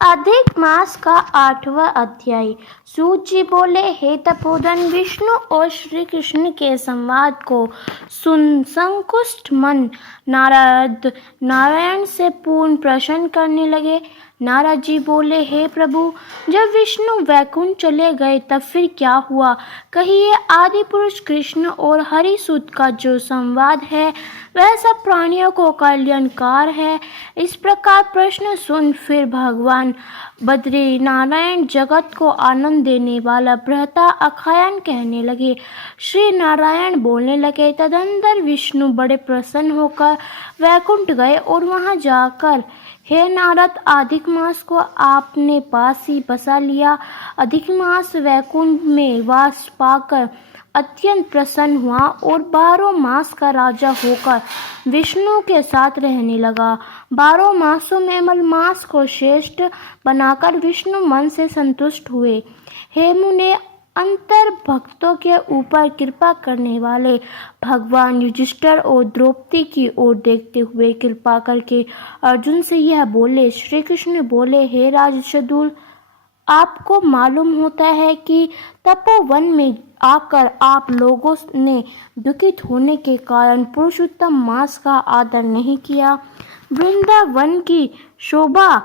अधिक मास का 8वां अध्याय। सूत जी बोले, हे तपोधन, विष्णु और श्री कृष्ण के संवाद को सुन संतुष्ट मन नारद नारायण से पूर्ण प्रश्न करने लगे। नारद जी बोले, हे प्रभु, जब विष्णु वैकुंठ चले गए तब फिर क्या हुआ? कहिए, आदि पुरुष कृष्ण और हरि सूत का जो संवाद है वह सब प्राणियों को कल्याणकार है। इस प्रकार प्रश्न सुन फिर भगवान बद्री नारायण जगत को आनंद देने वाला बृहता आख्यान कहने लगे। श्री नारायण बोलने लगे, तदंतर विष्णु बड़े प्रसन्न होकर वैकुंठ गए और वहां जाकर, हे नारद, अधिक मास को आपने पास ही बसा लिया। अधिक मास वैकुंठ में वास पाकर अत्यंत प्रसन्न हुआ और 12 मास का राजा होकर विष्णु के साथ रहने लगा। 12 मासों में मलमास को श्रेष्ठ बनाकर विष्णु मन से संतुष्ट हुए। हे मुने, अंतर भक्तों के ऊपर कृपा करने वाले भगवान युधिष्ठिर और द्रौपदी की ओर देखते हुए कृपा करके अर्जुन से यह बोले। श्री कृष्ण बोले, हे राजशूद्र, आपको मालूम होता है कि तपोवन में आकर आप लोगों ने दुखित होने के कारण पुरुषोत्तम मास का आदर नहीं किया। वृंदावन की शोभा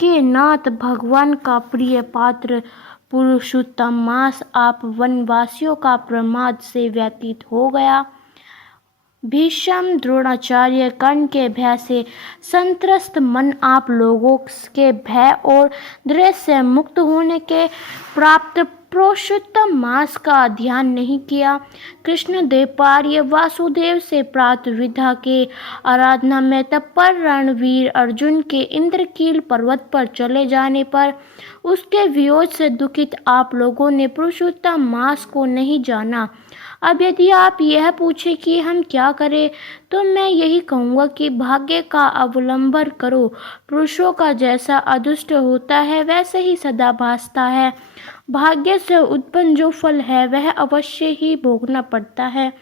के नाथ भगवान का प्रिय पात्र पुरुषोत्तम मास आप वनवासियों का प्रमाद से व्यतीत हो गया। भीष्म, द्रोणाचार्य, कर्ण के भय से संत्रस्त मन आप लोगों के भय और द्वेष से मुक्त होने के प्राप्त पुरुषोत्तम मास का ध्यान नहीं किया। कृष्ण द्वैपायन वासुदेव से प्राप्त विद्या के आराधना में तत्पर रणवीर अर्जुन के इंद्रकील पर्वत पर चले जाने पर उसके वियोग से दुखित आप लोगों ने पुरुषोत्तम मास को नहीं जाना। अब यदि आप यह पूछें कि हम क्या करें, तो मैं यही कहूँगा कि भाग्य का अवलंबन करो। पुरुषों का जैसा अदृष्ट होता है वैसे ही सदा भासता है। भाग्य से उत्पन्न जो फल है वह अवश्य ही भोगना पड़ता है।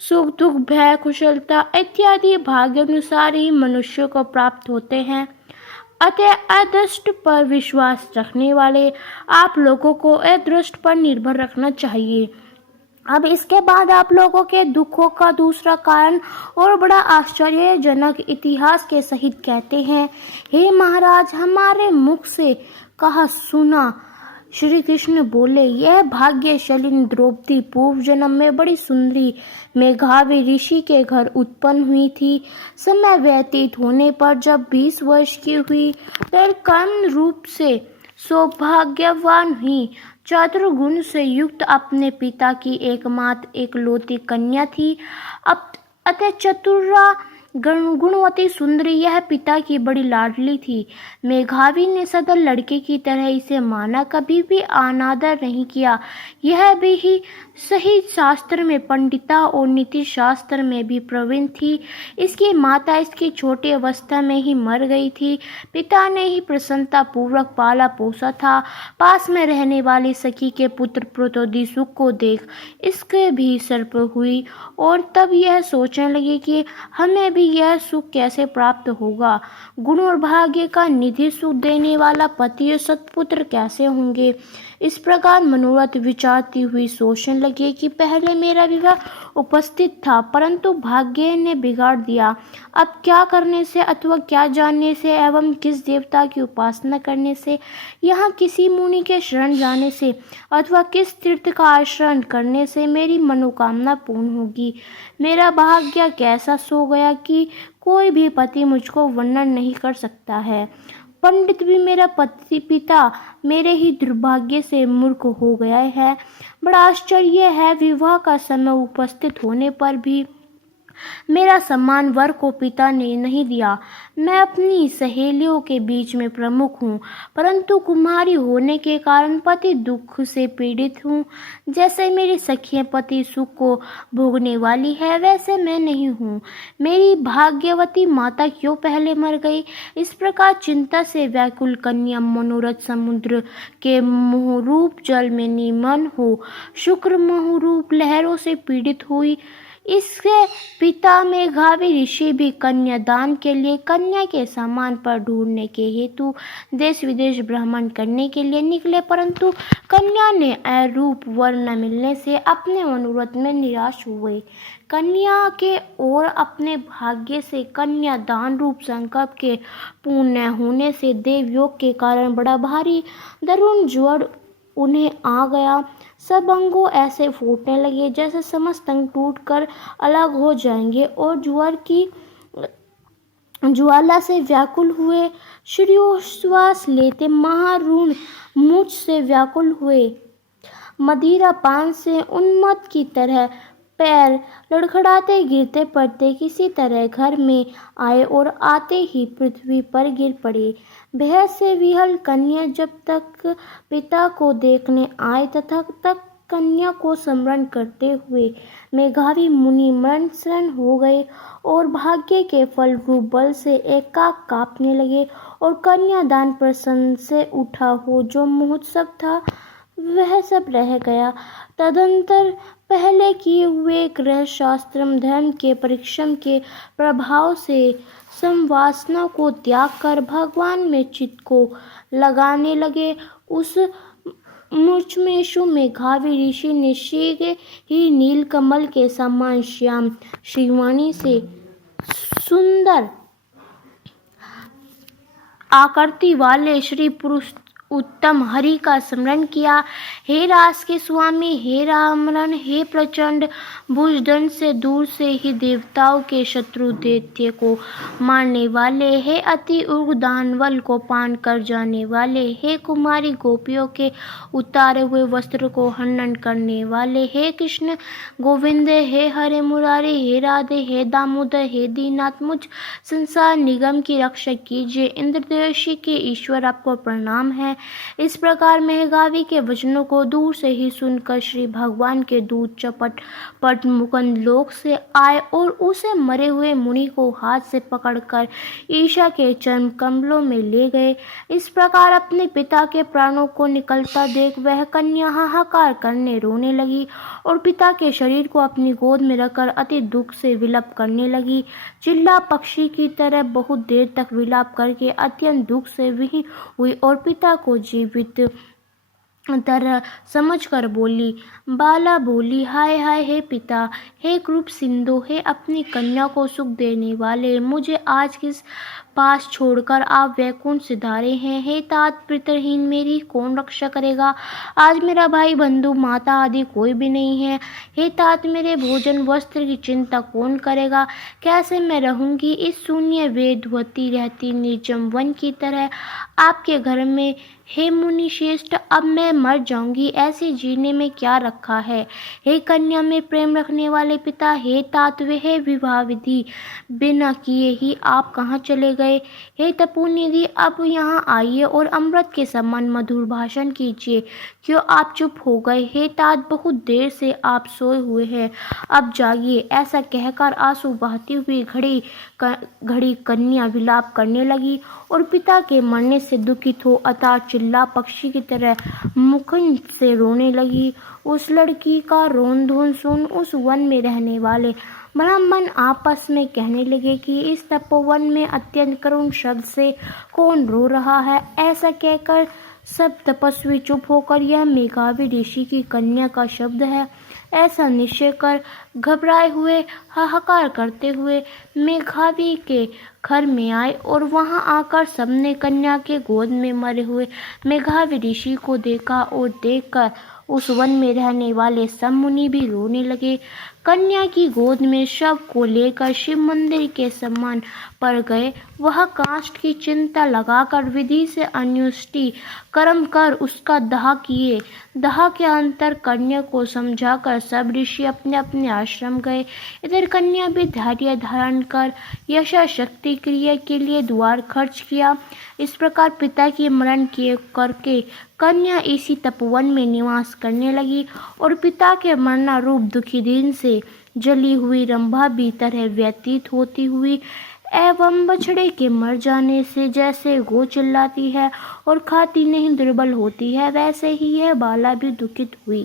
सुख, दुख, भय, कुशलता इत्यादि भाग्य अनुसार ही मनुष्य को प्राप्त होते हैं। अतः अदृष्ट पर विश्वास रखने वाले आप लोगों को अदृष्ट पर निर्भर रखना चाहिए। अब इसके बाद आप लोगों के दुखों का दूसरा कारण और बड़ा आश्चर्यजनक इतिहास के सहित कहते हैं। हे महाराज, हमारे मुख से कहा सुना। श्री कृष्ण बोले, यह भाग्यशालिनी द्रौपदी पूर्व जन्म में बड़ी सुंदरी मेघावी ऋषि के घर उत्पन्न हुई थी। समय व्यतीत होने पर जब 20 वर्ष की हुई तो कर्म रूप से सौभाग्यवान हुई। चतुर्गुण से युक्त अपने पिता की एकमात्र एकलौती कन्या थी। अब अतः चतुरा गुणवती सुंदरी यह पिता की बड़ी लाडली थी। मेघावी ने सदा लड़के की तरह इसे माना, कभी भी अनादर नहीं किया। यह भी ही सही शास्त्र में पंडिता और नीति शास्त्र में भी प्रवीण थी। इसकी माता इसकी छोटी अवस्था में ही मर गई थी। पिता ने ही प्रसन्नता पूर्वक पाला पोसा था। पास में रहने वाली सखी के पुत्र प्रोतोदी सुख को देख इसके भी सर्प हुई और तब यह सोचने लगी कि हमें भी यह सुख कैसे प्राप्त होगा। गुण और भाग्य का निधि सुख देने वाला पति और सत्पुत्र कैसे होंगे। इस प्रकार मनोरथ विचारती हुई सोचने लगी कि पहले मेरा विवाह उपस्थित था, परंतु भाग्य ने बिगाड़ दिया। अब क्या करने से अथवा क्या जानने से एवं किस देवता की उपासना करने से, यहाँ किसी मुनि के शरण जाने से अथवा किस तीर्थ का आश्रय करने से मेरी मनोकामना पूर्ण होगी। मेरा भाग्य कैसा सो गया कि कोई भी पति मुझको वर्णन नहीं कर सकता है। पंडित भी मेरा पिता मेरे ही दुर्भाग्य से मूर्ख हो गया है। बड़ा आश्चर्य है, विवाह का समय उपस्थित होने पर भी मेरा सम्मान वर को पिता ने नहीं दिया। मैं अपनी सहेलियों के बीच में प्रमुख हूँ, परंतु कुमारी होने के कारण पति दुख से पीड़ित हूँ। जैसे मेरी सखियाँ पति सुख को भोगने वाली है, वैसे मैं नहीं हूँ। मेरी भाग्यवती माता क्यों पहले मर गई। इस प्रकार चिंता से व्याकुल कन्या मनोरथ समुद्र के मोहरूप जल में निमग्न हो शुक्र मोहरूप लहरों से पीड़ित हुई। इसके पिता मेघावी ऋषि भी कन्यादान के लिए कन्या के सामान पर ढूंढने के हेतु देश विदेश भ्रमण करने के लिए निकले, परंतु कन्या ने अरूप वर न मिलने से अपने मनोरथ में निराश हुए। कन्या के और अपने भाग्य से कन्यादान रूप संकल्प के पूर्ण होने से देवयोग के कारण बड़ा भारी दारुण ज्वर उन्हें आ गया। सब अंगों ऐसे फूटने लगे जैसे समस्त अंग टूटकर अलग हो जाएंगे और ज्वर की ज्वाला से व्याकुल हुए। श्वास लेते महारुण मुझ से व्याकुल हुए। मदिरा पान से उन्मत्त की तरह पैर लड़खड़ाते गिरते पड़ते किसी तरह घर में आए और आते ही पृथ्वी पर गिर पड़े। भय से विहल कन्या जब तक पिता को देखने आए तक कन्या को स्मरण करते हुए मेघावी मुनि मरण हो गए और भाग्य के फल रूप बल से एकाक कांपने लगे और कन्यादान प्रसन्न से उठा हो जो महोत्सव था वह सब रह गया। तदंतर पहले किए हुए गृह शास्त्र धर्म के परिश्रम के प्रभाव से संवासना को त्याग कर भगवान में चित्त को लगाने लगे। उस मूर्छमेशु मेघावी ऋषि ने शीघ्र ही नील कमल के समान श्याम श्रीवाणी से सुंदर आकृति वाले श्री पुरुष उत्तम हरि का स्मरण किया। हे रास के स्वामी, हे रामरण, हे प्रचंड भुजदंड से दूर से ही देवताओं के शत्रु दैत्य को मारने वाले, हे अति उग्र दानवल को पान कर जाने वाले, हे कुमारी गोपियों के उतारे हुए वस्त्र को हनन करने वाले, हे कृष्ण गोविंद, हे हरे मुरारी, हे राधे, हे दामोदर, हे दीनाथ, मुझ संसार निगम की रक्षा कीजिए। इंद्रदेशी के ईश्वर आपको प्रणाम है। इस प्रकार मेघावी के वचनों को दूर से ही सुनकर श्री भगवान के दूत चपट पट मुकुंद लोक से आए और उसे मरे हुए मुनि को हाथ से पकड़कर ईशा के चरण कमलों में ले गए। इस प्रकार अपने पिता के प्राणों को निकलता देख वह कन्या हाहाकार करने रोने लगी और पिता के शरीर को अपनी गोद में रखकर अति दुख से विलाप करने लगी। चिल्ला पक्षी की तरह बहुत देर तक विलाप करके अत्यंत दुख से विहीन हुई और पिता को जीवित तरह समझकर बोली। बाला बोली, हाय हाय हे पिता, हे कृप सिंधु, हे अपनी कन्या को सुख देने वाले, मुझे आज किस पास छोड़कर आप वैकुंठ सिधारे हैं। हे तात, पितरहीन मेरी कौन रक्षा करेगा? आज मेरा भाई बंधु माता आदि कोई भी नहीं है। हे तात, मेरे भोजन वस्त्र की चिंता कौन करेगा? कैसे मैं रहूंगी इस शून्य वेदवती रहती निर्जम वन की तरह आपके घर में? हे मुनि श्रेष्ठ, अब मैं मर जाऊंगी, ऐसे जीने में क्या रखा है? हे कन्या में प्रेम रखने वाले पिता, हे तात्व, हे विवाह विधि बिना किए ही आप कहाँ चले गए? हे तपोनिधि, अब यहाँ आइए और अमृत के समान मधुर भाषण कीजिए। क्यों आप चुप हो गए? हे तात, बहुत देर से आप सोए हुए हैं, अब जागिए। ऐसा कहकर आंसू बहाती हुई घड़ी कन्या विलाप करने लगी और पिता के मरने से दुखित हो अतः चिल्ला पक्षी की तरह मुखन से रोने लगी। उस लड़की का रोन धोन सुन उस वन में रहने वाले ब्राह्मण आपस में कहने लगे कि इस तपोवन में अत्यंत करुण शब्द से कौन रो रहा है। ऐसा कहकर सब तपस्वी चुप होकर यह मेघावी ऋषि की कन्या का शब्द है ऐसा निश्चय कर घबराए हुए हाहाकार करते हुए मेघावी के घर में आए और वहां आकर सबने कन्या के गोद में मरे हुए मेघावी ऋषि को देखा और देखकर उस वन में रहने वाले सब मुनि भी रोने लगे। कन्या की गोद में शव को लेकर शिव मंदिर के सम्मान पर गए। वह काष्ठ की चिंता लगाकर विधि से अन्युष्टि कर्म कर उसका दाह किए। दाह के अंतर कन्या को समझाकर सब ऋषि अपने अपने आश्रम गए। इधर कन्या भी धैर्य धारण कर यशाशक्ति क्रिया के लिए द्वार खर्च किया। इस प्रकार पिता की मरण किए करके कन्या इसी तपोवन में निवास करने लगी और पिता के मरना रूप दुखी दिन से जली हुई रंभा भी तरह व्यतीत होती हुई एवं बछड़े के मर जाने से जैसे गो चिल्लाती है और खाती नहीं दुर्बल होती है वैसे ही यह बाला भी दुखित हुई।